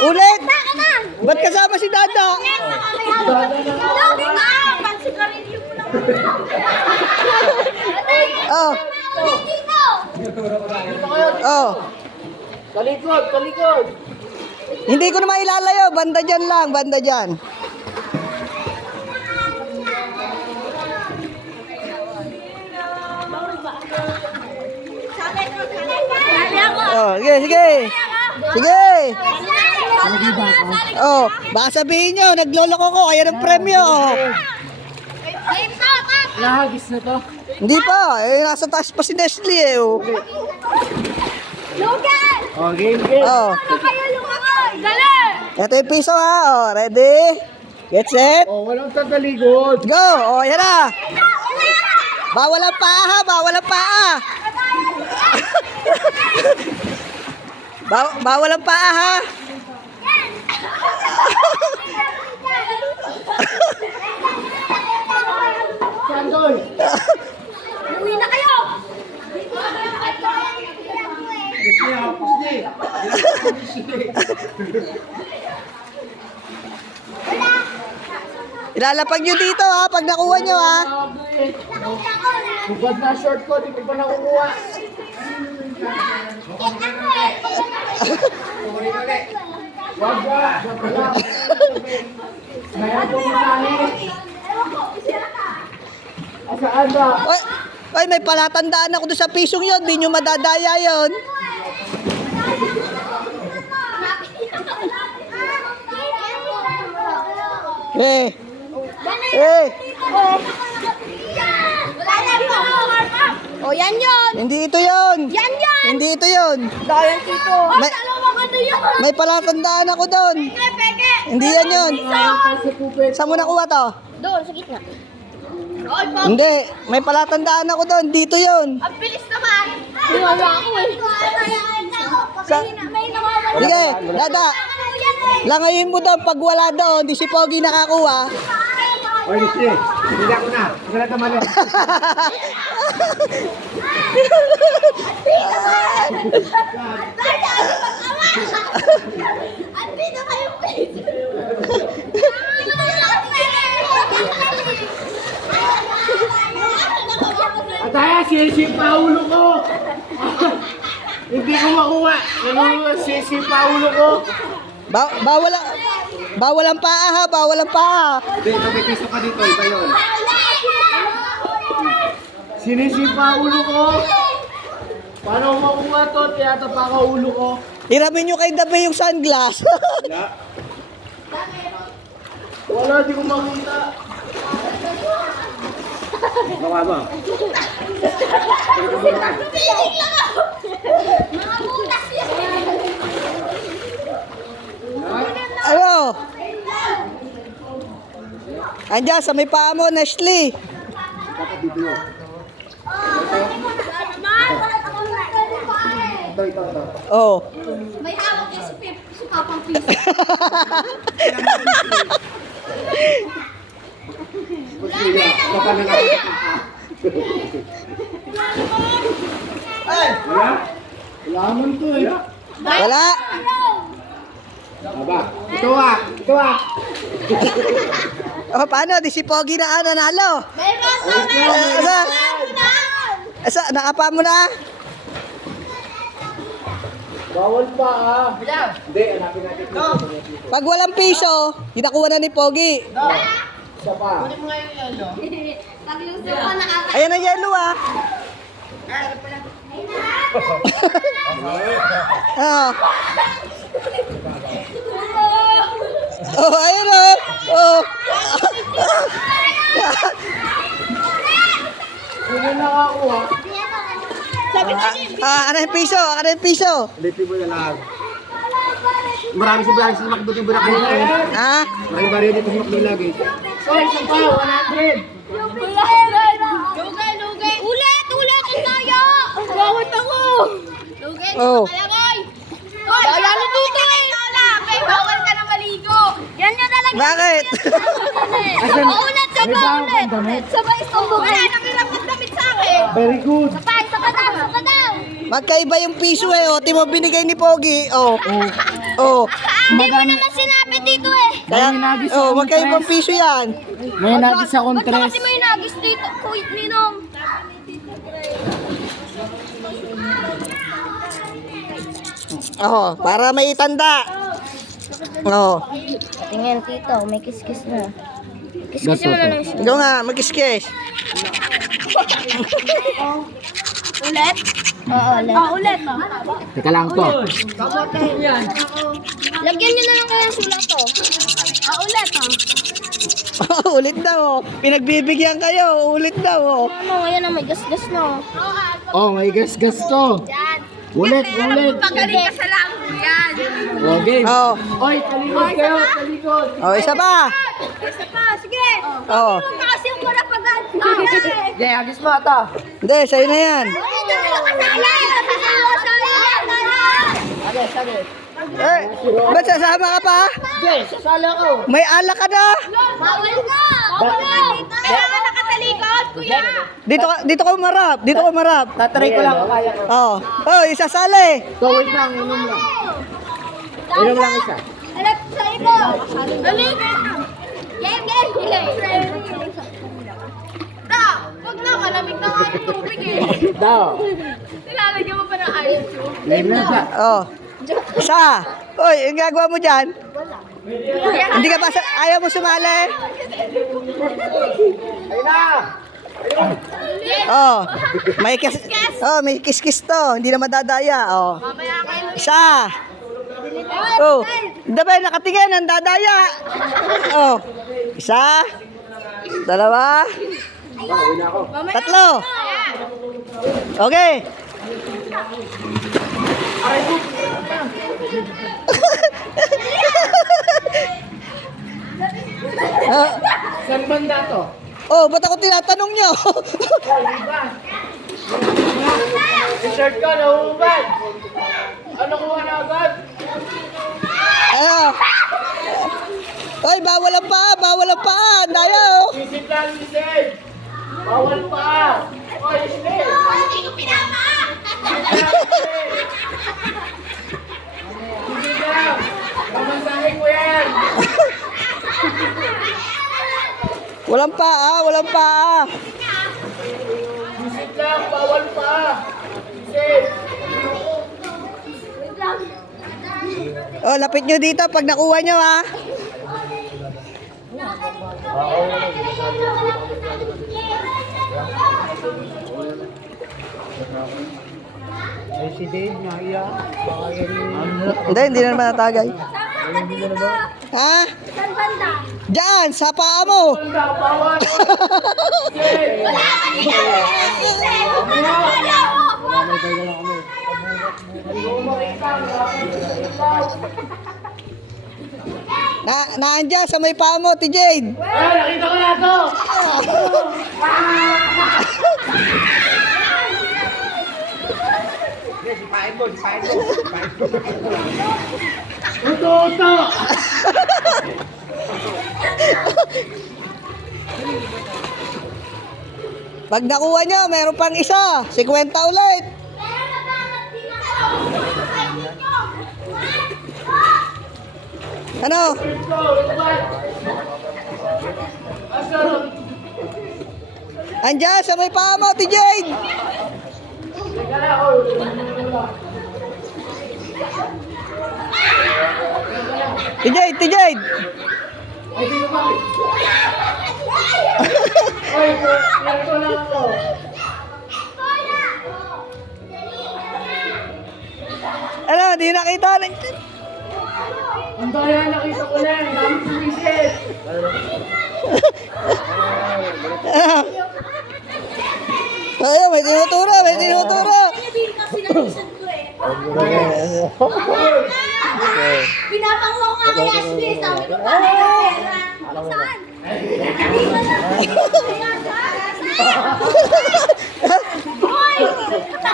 Ulit! Ba't kasama si Dada? Oh. Oh. Kalikod, kalikod. Hindi ko na mailalayo. Banda dyan lang. Banda dyan. Oh, sige, sige. Sige. Oh, baka sabihin nyo, nagloloko ko, kaya ng premyo. Oh. Lahagis na to. Hindi pa, eh, nasa taas pa si Nestle eh. Oh. Oh, game, game. Oh. Ito yung piso ha. Oh, ready? Get set. Oh, walang tataligod. Go. Oh, yan na. Bawal ang paa ha. Bawal ang paa. Bawal ang paa ha. Sandoy. Uwi na kayo! Ilalapag nyo dito ha. Pag nakuha nyo ha. Bugad na short ko, di ko pa nakukuha. Wag ba? Wala. Mayroon po masahe. Asaan ba? Oy, oy, may palatandaan ako doon sa pisong yon. Di nyo madadaya yon. Eh. Eh. O, yan yun! Hindi ito yon. Yan yun! Hindi ito yon. Dahil dito! O, May- dalawang ano yun! May palatandaan ako doon. Peke! Hindi yan yun. Kasi pupet. Saan mo nakuha to? Doon, sa gitna. Oy, Pop! Hindi. May palatandaan ako doon. Dito yon. Ang bilis naman! Niwala ako eh. May nawawala. Sige, Dada. Langayin mo daw pag wala doon. Di si Pogi nakakuha. Oy, sige. Hindi ako na. Wala ka mali. Andito kayo, please! Ataya, sisi Paulo ko. Hindi ko makuha. Sisi Paulo ko. Bawal ang paa ha. Bawal ang paa. Hindi, may piso ka dito. Iba yun. Sinisi Paulo ko. Paano ko makuha to? Tiyata pa ka ulo ko. Hiramin nyo kay Dabe yung sunglass. Wala. Wala, di ko makita. Gawa ba? Piling lang ako! Mga butas yan! Ano? Andiyan sa may paa mo, Nestle. Oh. May hawak niya si Papang Piso. Wala? Wala man to eh. Wala. Aba, ito ah. Ito ah. Oh, paano? Di si Pogi na nanalo. Meron kami! Asa, nakapa mo na? Bawal pa ah. Hindi, hanapin natin. Pag walang piso, hinakuha na ni Pogi. Isa pa. Sabi ng suko nakaka... Ayan ang yellow ah. Ah. Oh, ayun oh. Oh. Sino nakakuha? Sabi ko Ano yung piso? Ano yung piso? Lipi mo na lang. Marami si Brian sa McDo yung burak nito. Ha? Maraming bariya dito sa McDo lagi. Oy, isang pa, 100. Lugay, lugay! Ulit! Ulit! Ang tayo! Bawat ako! Lugay! Oh. Kalangay! Oy! Kaya na dito eh! Kaya bawal ka na maligo! Yan yun talaga! Bakit? Ulit! Sabay ulit! Sabay! Wala nang hirap ng damit sa akin! Very good. Sabay! Sabay daw! Sabay daw! Magkaiba yung piso eh. O, timo binigay ni Pogi. O. O. Hindi mo naman sinabi dito eh. Kaya, May nagis o, akong magkaibang tres. piso yan. May nagis akong Ba't ba tres. kasi may nagis dito? Kuy, Ninong. O, para may itanda. O. Tingnan tito, may kiss-kiss na. Kiss-kiss mo na lang siya. Ikaw nga, mag-kiss. Ulit? Oo, ulit. Ulit. Teka lang to. Lagyan nyo na lang kaya ng sulat to. Ulit Ulit daw. O. Pinagbibigyan kayo. Ulit daw. O. Ano, ngayon na may gas-gas na. Oh, may gas-gas to. Ulit. Pagaling ka sa lang yan. Okay. O. Oy, talikod kayo, talikod. O, isa pa. Isa pa, sige. O. Huwag ka kasi yung wala pag Hindi, agis mo ito. Hindi, sa'yo na yan. Ito na lang kasali. Eh, ba't sasama ka pa? Hindi, sasala ko. May alak ka na. Bawal ka. Kaya ka nakatalikod, kuya. Dito ka umarap. Dito ka umarap. Tatry ko lang kung kaya ko. Oh. Oh, isasali. So, wait lang, inom lang. Inom lang isa. Alam sa ibo. Dali. Game. Da, wag na, malamig na nga yung tubig eh. Daw. Nilalagyan mo pa ng ice cube. Inom lang siya. Oh. Isa. Oy, ang gagawa mo dyan? Hindi ka pa ayaw mo sumali? Ayun na. Oh. May kiss to. Hindi na madadaya. Oh. Isa. Oh. Dapat nakatingin ang dadaya. Oh. Isa. Dalawa. Tatlo. Okay. Saan banda to? Oh, ba't ako tinatanong niyo? Insert ka, nahuhubad. Ano kuha na agad? Ano? Oy, bawal ang paa, bawal ang paa. Daya, oh. Visit lang, visit. Bawal pa. Oy, Isle. Hindi ko pinapa. Visit lang. Mamasahin ko yan. Walang paa, walang paa. Visit lang, bawal pa. Visit. Oh, lapit nyo dito pag nakuha nyo, ha. Ay, si Dave, naiya. Hindi na naman natagay. Ha? Saan banda? Diyan, sa paa mo. Bawal. Visit. Naandyan sa may paa mo, T. Jade. Ay, nakita ko na to. Ito. Pag nakuha nyo, meron pang isa. 50 ulit. Ano? Andyan sa may paa mo, T. Jade. T. Jade, T. Jade. Oy, ito lang ako. Ano, di nakita. Ang daya nakita ko na. Ang dami sumisit. Ayun, may tinuturo, may tinuturo. Pinapanguha ko nga kay Ashley. Sabi ko pa, pera. Saan? Hoy! Sa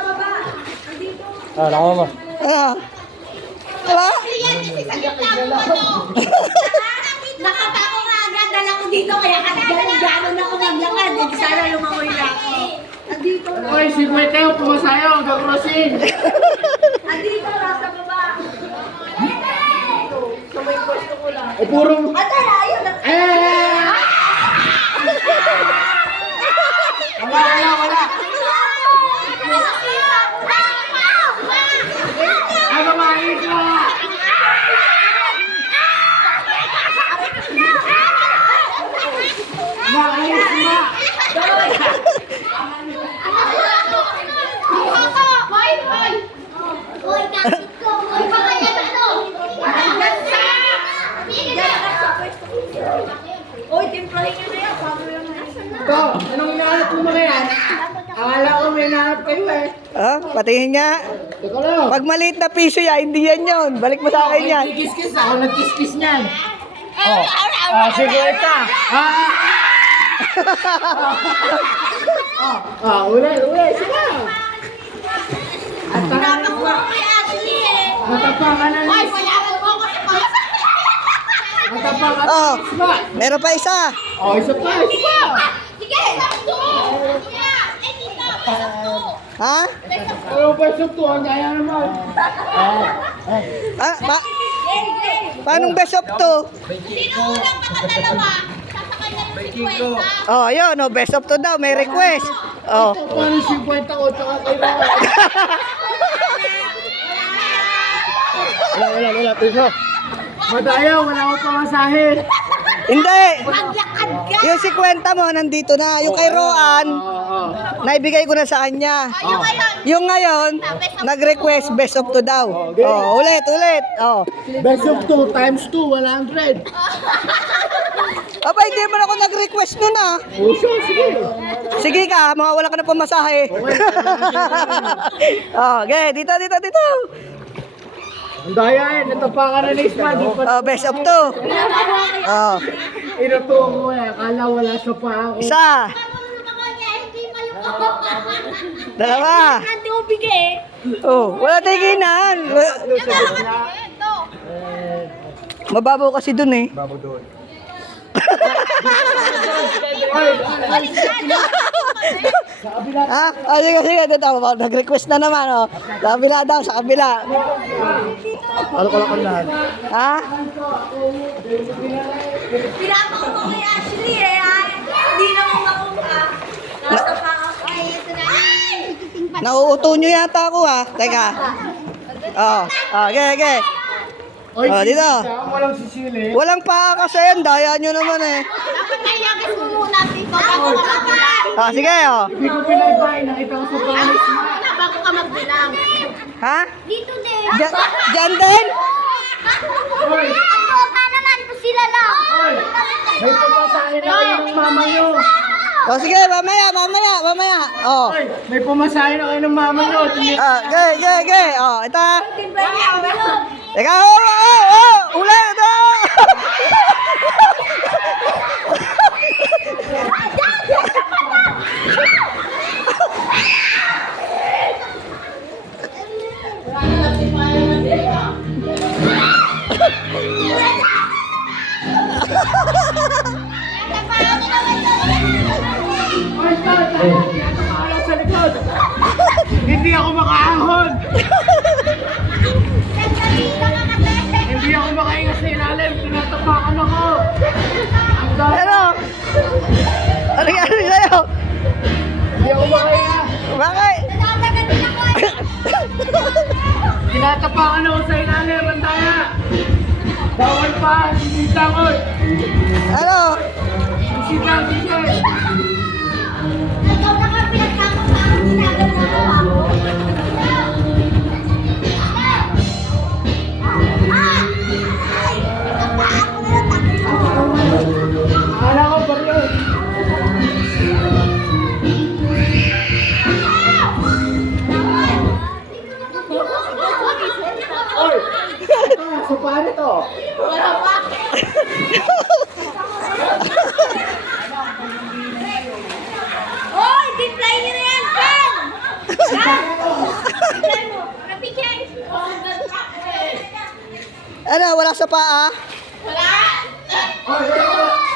baba. Ano? Wala? Nakatako nga agad, dala ko dito, kaya kasi gano'n ako maglakad. Hindi sana lumangoy na ako. Andito na. Oy, si Mateo, pumasayo, gagrosin. Andito, nasa baba. Sa may pwesto ko lang. O puro... Atala, ayun. Wala. Ay, mamahin ka! Maalis na! Uy, timplahin nyo na yan. Paano yan? Ito, anong hinahanap mo mga yan? Akala ko may hinahanap kayo eh. Ah, patingin nga. Teka lang. Pag maliit na piso yan, hindi yan yun. Balik mo sa akin yan. Kiss-kiss ako, nag-kiss-kiss niyan. Oh, sige ito. Ulit, sige. At Dapat ko kay Ashley eh. matapangan na Uy, ni payagan mo ako sa pala. matapangan Oh, ni Isma. meron pa isa. Oh, isa pa. Sige, sakto. Eh, dito. Sakto. Ha? Ano ba sa to? Ang gaya naman. Ah, paanong best of two? Sino unang makadalawa? Sasakay na yung 50. Oh, ayun, oh, best of two daw, may request. Oh. Paano 50 ko tsaka kay Rawa? Wala. Piso. Madayaw, wala ko pamasahe. Hindi. Maglakad ka. Yung 50 mo, nandito na. Yung kay Roan, naibigay ko na sa kanya. Yung ngayon. Yung ngayon, nag-request best of two daw. Oh, ulit. Oh. Best of 2 times 2, 100. Aba, hindi mo na ako nag-request nun ah. Puso, sige. Sige ka, mga wala ka na pamasahe. Oh, okay, dito. Ang daya eh, natapakan na ni Isma. Di pa Oh, best of two. Oh, inutuwa mo eh. Akala wala sa pa ako. isa, Hindi pa yung dalawa. Hindi mo bigay. Oh, wala tinginan. Mababaw kasi dun eh. Babo doon. Ha? Oh, sige, dito. Nag-request na naman, oh. Sa kabila daw, sa kabila. Ano ko lang kandahan? Ha? Pinapako ko kay Ashley eh. Hindi na mo makuha. Nasa pa ako. Ay, ito na. Nauuto nyo yata ako, ha? Teka. Oh, okay. Oy, Oh, dito. Walang sisili. Walang paa kasi yan, daya nyo naman eh. Dapat naiyagis mo muna dito bago ka magbilang. Oh, sige, oh. Hindi ko pinagpain. Nakita ko sa panis. Bago ka magbilang. Ha? Dito din. Diyan din? Oy, Ang bota naman ko sila lang. oy. May pamasahin na kayo ng mama nyo. Oh, sige, mamaya. Oh. Oy, may pamasahin na kayo ng mama nyo. Okay. Oh, ito. Timba niya, bilog. Teka, ulit, ito. Oy, tatapakan sa likod. Hindi ako makaahon. Hindi ako makaingat sa ilalim. Tinatapakan ako. Ang dami. Ano? Ano nangyari sa'yo? Hindi ako makaingat. Bakit? Tinatapakan ako sa ilalim. Ang daya. Bawal pa. Sisita ko. Ano? Sisita ko. Ikaw na nga pinagkakapaan, ginagal na ako. Akala ko ba yun? Oy! Ito, sa paano to? Hoy, display niyo na yan, Ken! Display mo. Napigyan. Ano, wala sa paa? Wala. Oy,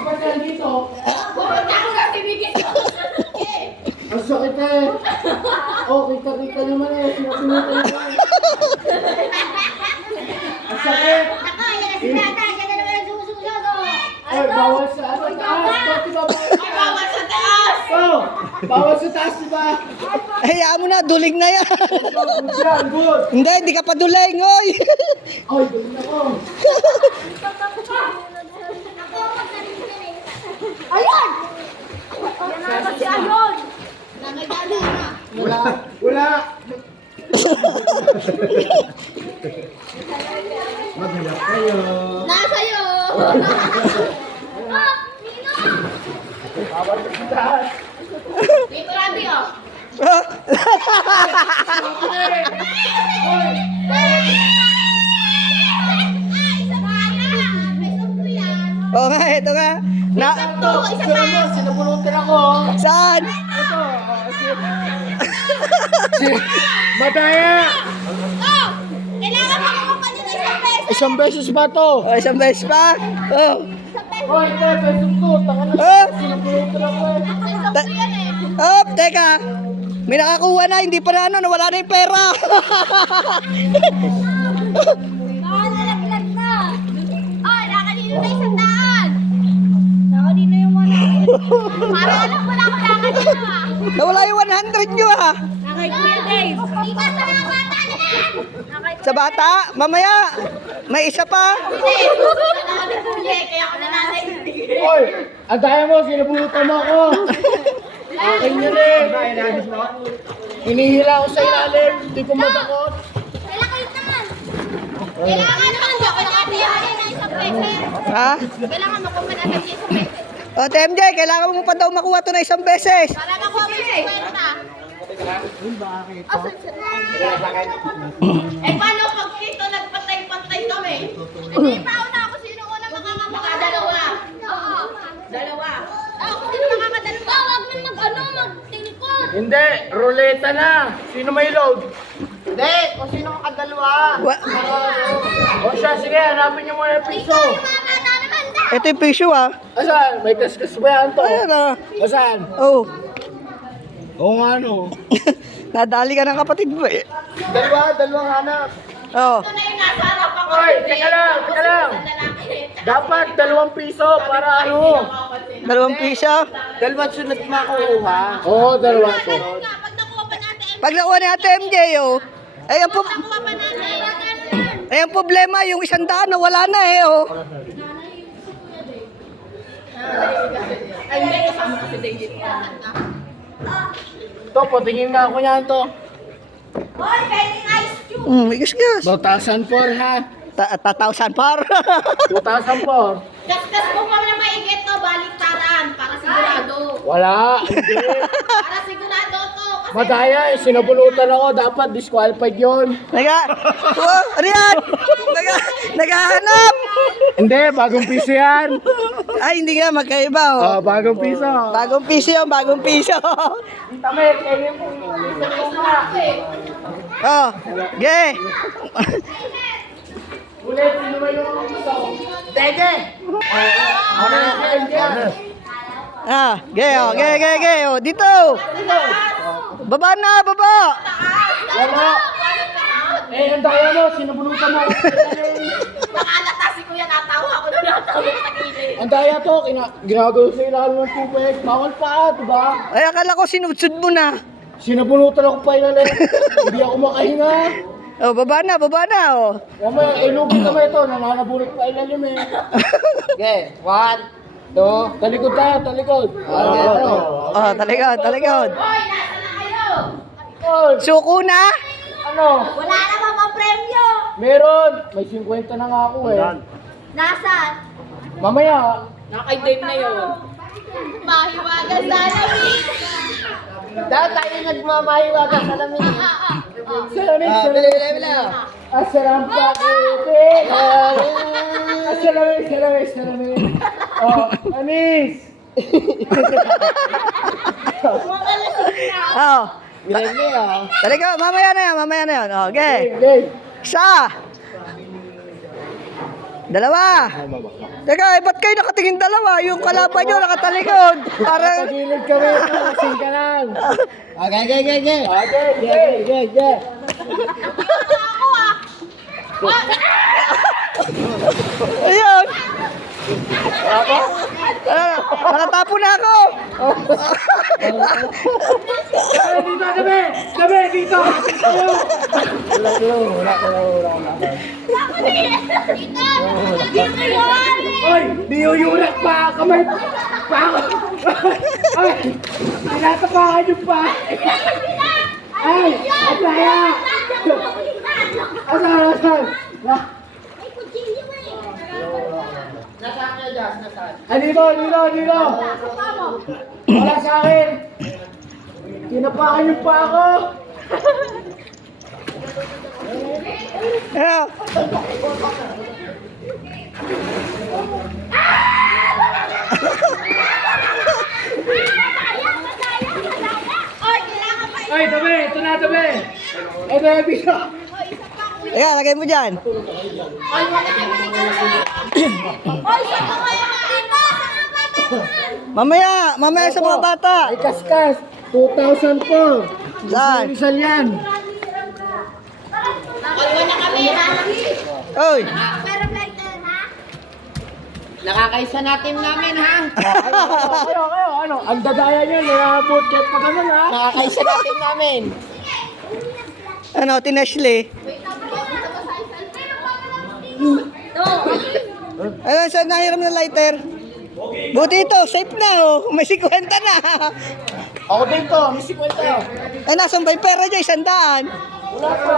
ba't yan dito? ako, kita naman eh. Sinapinutan naman. Ang sakit. Ako, yan si Tata. Siya na naman ang susunod. Ay, bawal sa ano, taas. Diba? Ay, bawal sa taas! Oh, bawal sa taas, diba? Hayaan mo na, duling na yan. Good yan, good. Hindi ka pa duling, oy. Ay, galing ako. Ayun! Yan na ba si Ayon? Nakagala na. Wala. Maghanap kayo. Nasa'yo! Bawal sa taas. Dito, Randy, oh. Oo nga, ito nga. Na, Sinabulutan ako. saan? Ito. Madaya. Kailangan makakuha niyo ng isang beses. Isang beses ba to? O, isang beses pa. Oh. Hoy, ito, beses to. Tanga na. Oh. Sinabulutan ako eh. Oh, teka. May nakakuha na, hindi pa na ano, nawala na yung pera. Nalaglag na. Oh, nakanino na isang daan. Nakanino yung 100. Para alam ko na ako nakanino ah. Nawala yung 100 nyo ah. Nakay Kuya Dave. Ika sa mga bata na yan. Sa bata, mamaya, may isa pa. Kaya ako nananay. Hoy, ang daya mo, sinabulutan mo ako. Akin yun eh. Hinihila ako sa ilalim, hindi ko matakot. Kailangan naman. Kailangan naman ako nakatiyahin ng isang beses. Ha? Kailangan makuha natin yung isang beses. O, TMJ, kailangan mo pa daw makuha to na isang beses. Para makuha mo yung kwenta. Eh, paano pag dito nagpatay-patay kami? Hindi pa ako na ako sino una makakamakaw. Makadalawa. Oo. Dalawa. Ako sino makakadalawa. Huwag na magtinikot. Hindi, ruleta na. Sino may load? Hindi, kung sino makadalawa. Wa- O siya, sige, hanapin niyo muna yung piso. Yung mga bata naman da. Ito yung piso ah. Asan? May kaskas ba yan to? Ayan ah. Asan? Oh. Oo nga no. Nadali ka ng kapatid mo eh. Dalawang hanap. Oh. Ito na yung nasa harapan ko. Hoy, teka lang. Dapat 2 piso para ano? 2 piso. Dalawa sunod makukuha. Oo, dalawa to. Pag nakuha pa natin, Pag nakuha ni Ate MJ oh. Ay, nakuha pa natin. ay, ang problema, yung 100 nawala na eh oh. Ay, hindi kasama ko si David. To, patingin nga ako niyan to. Hoy, pwedeng ice cube. Igas-gas. 2,004 ha. 1,000 par. 2,004. Kaskas mo pa na maigit to, baliktaran. Para sigurado. Wala, hindi. Para sigurado to. Kasi Madaya, sinabulutan ako. Dapat disqualified yun. Oh, ano yan? Naghahanap. Hindi, bagong piso yan. Ay, hindi nga, magkaiba oh. Bagong piso. Bagong piso yun, bagong piso. Tama, kaya mo. Oh, ge. Ulit, sino ba yung piso? Teke! Ano na kayo dyan? Ah, ge, oh, dito. Baba na, baba. Wala. Eh, ang daya mo, sinabulutan mo. nakalata si Kuya, natawa ako na natawa sa gilid. Ang daya to, ginagawa sa ilalim ng tubig. Bawal pa, diba? Ay, akala ko sinudsud mo na. Sinabulutan ako pa ilalim. Hindi ako makahinga. Oh, baba na, oh. Mamaya, ilugi kami ito, nananabulit pa ilalim eh. Okay, 1, 2, talikod tayo, talikod. Oh, talikod. Hoy, nasa na kayo? Oy, Suko na? ano? Wala naman mga premyo. Meron! May 50 na nga ako eh. Nasaan? Mamaya, Nakay Dave na yun. Mahiwagan sa lamig. dahil tayo nagmamahiwaga sa lamin. Salamin. Asalam pa kiti. Salamin. Oh, anis. Oh. Bilangin ah. Talikod, mamaya na yan. Oh, ge. Okay. Isa. 2. Teka, ba't kayo nakatingin 2? Yung kalaban nyo nakatalikod. Parang, Pagilid kami, kasing ka lang. Okay, okay. Okay. Ako ah. Ayun. Nakatapo na ako. Gabi, dito. Wala. Dito. Dito yun. Oy, di uyurak pa. Kamay. Pa. Ay, tinatapakan yung pa. Ay, at laya. Asan? Ay, kutsilyo eh. Nasaan kayo, Jas? Nasaan? Dito. Wala sa akin. Tinapakan yung pa ako. Ayun. Oy, kailangan pa Ay, tabi. Ito na, tabi. Ay, baby. Ayan, lagay mo dyan. Oy, saan ka kaya dito? Saan ka tatangan? Mamaya sa mga bata. Ay, kaskas. 2004. Saan? Rizal yan. Nakaliwa na kami, ha? Oy. Pero lighter, ha? Nakakaisa natin namin, ha? Kayo, ano? Ang dadaya nyo, nangabot kayo pa ganun, ha? Nakakaisa natin namin. Ano, tinesli. Ayun, saan nahiram ng lighter? Buti ito, safe na oh. May 50 na. Ako din to, may 50. Ay, nasan ba yung pera dyan? 100. Wala pa.